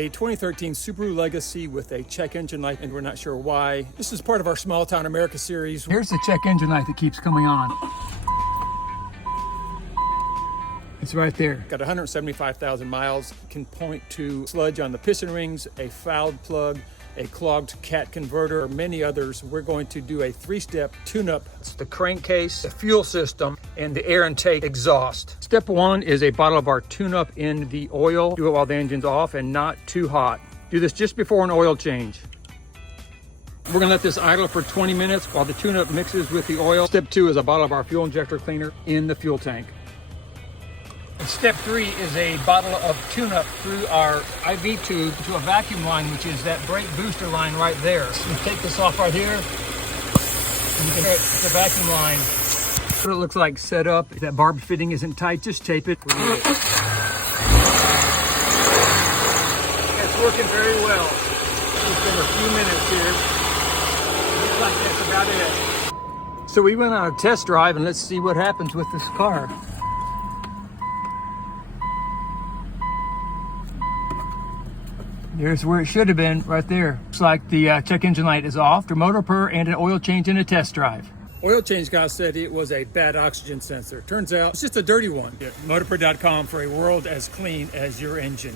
A 2013 Subaru Legacy with a check engine light, and we're not sure why. This is part of our Small Town America series. Here's the check engine light that keeps coming on. It's right there. Got 175,000 miles. Can point to sludge on the piston rings, a fouled plug, a clogged cat converter, or many others. We're going to do a 3-step tune-up. It's the crankcase, the fuel system, and the air intake exhaust. Step 1 is a bottle of our tune-up in the oil. Do it while the engine's off and not too hot. Do this just before an oil change. We're gonna let this idle for 20 minutes while the tune-up mixes with the oil. Step 2 is a bottle of our fuel injector cleaner in the fuel tank. And step 3 is a bottle of tune-up through our IV tube to a vacuum line, which is that brake booster line right there. So you take this off right here, and you can hit the vacuum line. What it looks like set up. If that barb fitting isn't tight, just tape it. It's working very well. It's been a few minutes here. Looks like that's about it. So we went on a test drive, and let's see what happens with this car. There's where it should have been, right there. Looks like the check engine light is off, the motor purr, and an oil change in a test drive. Oil change guy said it was a bad oxygen sensor. Turns out it's just a dirty one. MotorPur.com for a world as clean as your engine.